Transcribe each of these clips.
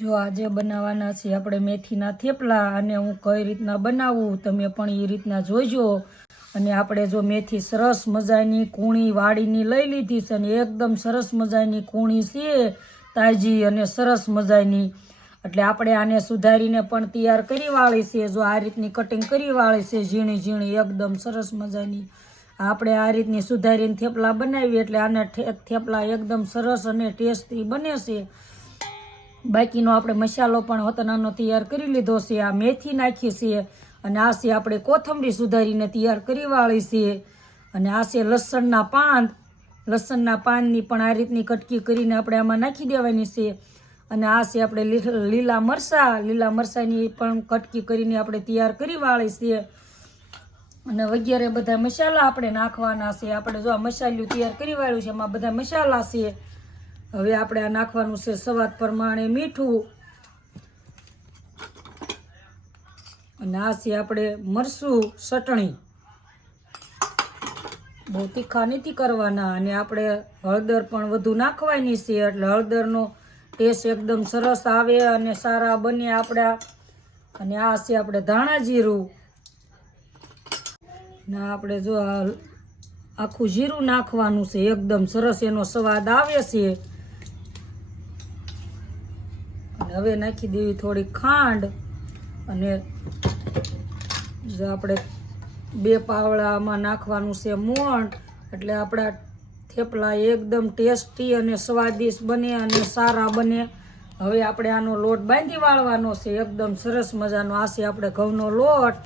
જો આજે બનાવવાના છે આપણે મેથીના થેપલા અને હું કઈ રીતના બનાવું તમે પણ એ રીતના જોઈજો। અને આપણે જો મેથી સરસ મજાની કૂણી વાળીની લઈ લીધી છે અને એકદમ સરસ મજાની કૂણી છે તાજી અને સરસ મજાની। એટલે આપણે આને સુધારીને પણ તૈયાર કરી વાળી છે। જો આ રીતની કટિંગ કરી વાળી છે ઝીણી ઝીણી એકદમ સરસ મજાની। આપણે આ રીતની સુધારીને થેપલા બનાવીએ એટલે આના થેપલા એકદમ સરસ અને ટેસ્ટી બને છે। બાકીનો આપણે મસાલો પણ હતનાનો તૈયાર કરી લીધો છે। આ મેથી નાખી છે અને આ છે આપણે કોથમરી સુધારીને તૈયાર કરી વાળી છે। અને આ છે લસણના પાન, લસણના પાનની પણ આ રીતની કટકી કરીને આપણે આમાં નાખી દેવાની છે। અને આ છે આપણે લીલા મરચાની પણ કટકી કરીને આપણે તૈયાર કરી વાળી છે। અને વગેરે બધા મસાલા આપણે નાખવાના છે। આપણે જો આ મસાલું તૈયાર કરી વાળ્યું છે એમાં બધા મસાલા છે। હવે આપણે આ નાખવાનું છે સ્વાદ પ્રમાણે મીઠું અને આ છે આપણે મરચું ચટણી, બહુ તીખા નથી કરવાના। અને આપણે હળદર પણ વધુ નાખવાની છે એટલે હળદરનો ટેસ્ટ એકદમ સરસ આવે અને સારા બને આપણા। અને આ છે આપણે ધાણા જીરું ના આપણે જો આખું જીરું નાખવાનું છે એકદમ સરસ એનો સ્વાદ આવે છે। અને હવે નાખી દેવી થોડી ખાંડ અને જો આપણે 2 પાવડામાં નાખવાનું છે મોણ એટલે આપણા થેપલા એકદમ ટેસ્ટી અને સ્વાદિષ્ટ બને અને સારા બને। હવે આપણે આનો લોટ બાંધી વાળવાનો છે એકદમ સરસ મજાનો। આ છે આપણે ઘઉંનો લોટ,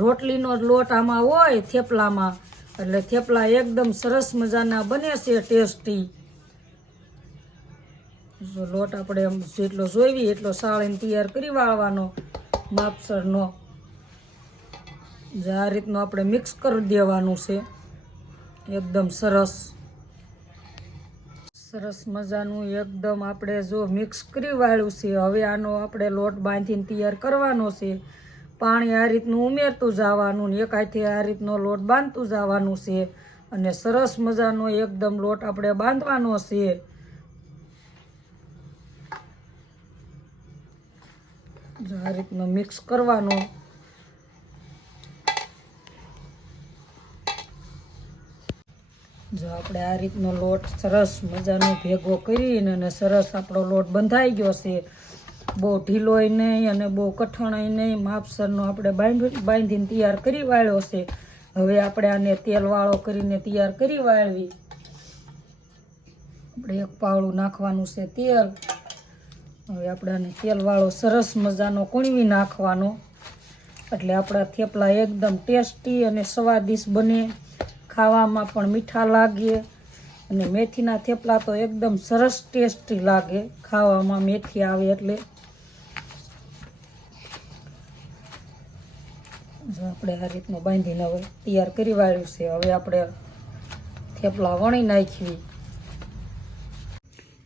રોટલીનો લોટ આમાં હોય થેપલામાં એટલે થેપલા એકદમ સરસ મજાના બને છે ટેસ્ટી। જો લોટ આપણે જેટલો જોઈએ એટલો સાળીને તૈયાર કરી વાળવાનો માપસરનો। આ રીતનું આપણે મિક્સ કરી દેવાનું છે એકદમ સરસ મજાનું એકદમ આપણે જો મિક્સ કરી વાળ્યું છે। હવે આનો આપણે લોટ બાંધીને તૈયાર કરવાનો છે। પાણી આ રીતનું ઉમેરતું જવાનું ને એક હાથે આ રીતનો લોટ બાંધતું જવાનું છે અને સરસ મજાનો એકદમ લોટ આપણે બાંધવાનો છે। જો આ રીતનો મિક્સ કરવાનો। જો આપણે આ રીતનો લોટ સરસ મજાનો ભેગો કરીને અને સરસ આપણો લોટ બંધાઈ ગયો છે। બહુ ઢીલોય નહીં અને બહુ કઠણાય નહીં, માપસરનો આપણે બાંધીને તૈયાર કરી વાળ્યો છે। હવે આપણે આને તેલવાળો કરીને તૈયાર કરી વાળવી। આપણે 1 પાવડું નાખવાનું છે તેલ। હવે આપણે આને તેલવાળો સરસ મજાનો કૂણવી નાખવાનો એટલે આપણા થેપલા એકદમ ટેસ્ટી અને સ્વાદિષ્ટ બને, ખાવામાં પણ મીઠા લાગે। અને મેથીના થેપલા તો એકદમ સરસ ટેસ્ટી લાગે ખાવામાં, મેથી આવે એટલે। જો આપણે આ રીતનું બાંધીને હવે તૈયાર કરી વાળ્યું છે। હવે આપણે થેપલા વણી નાખવી।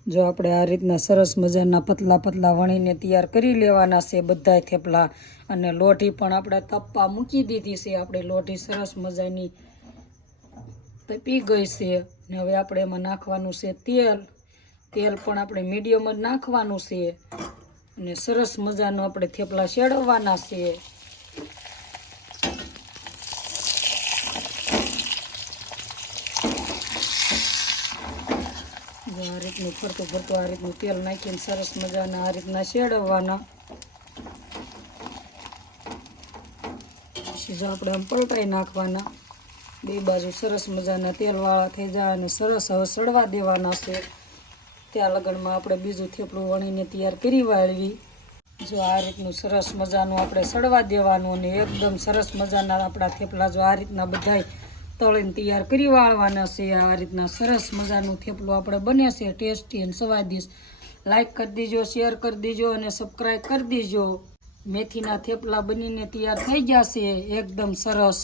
જો આપણે આ રીતના સરસ મજાના પતલા પતલા વણીને તૈયાર કરી લેવાના છે બધા થેપલા। અને લોઢી પણ આપણે તપવા મૂકી દીધી છે। આપણે લોઢી સરસ મજાની તપી ગઈ છે। ને હવે આપણે એમાં નાખવાનું છે તેલ પણ આપણે મીડિયમ જ નાખવાનું છે અને સરસ મજાનો આપણે થેપલા શેડવવાના છે। આ રીતનું ફરતું આ રીતનું તેલ નાખીને સરસ મજાના આ રીતના શેડવવાના। પછી જો આપણે આમ પલટાઈ નાખવાના, 2 બાજુ સરસ મજાના તેલવાળા થઈ જાય અને સરસ હવે સડવા દેવાના છે। ત્યાં લગનમાં આપણે બીજું થેપલું વણીને તૈયાર કરી વાળવી। જો આ રીતનું સરસ મજાનું આપણે સડવા દેવાનું અને એકદમ સરસ મજાના આપણા થેપલા જો આ રીતના બધાય તળીને તૈયાર કરી વાળવાના છે। આ રીતના સરસ મજાનું થેપલું આપણે બને છે ટેસ્ટી અને સ્વાદિષ્ટ। લાઈક કરી દેજો, શેર કરી દેજો અને સબસ્ક્રાઈબ કરી દેજો। મેથીના થેપલા બનીને તૈયાર થઈ ગયા છે એકદમ સરસ।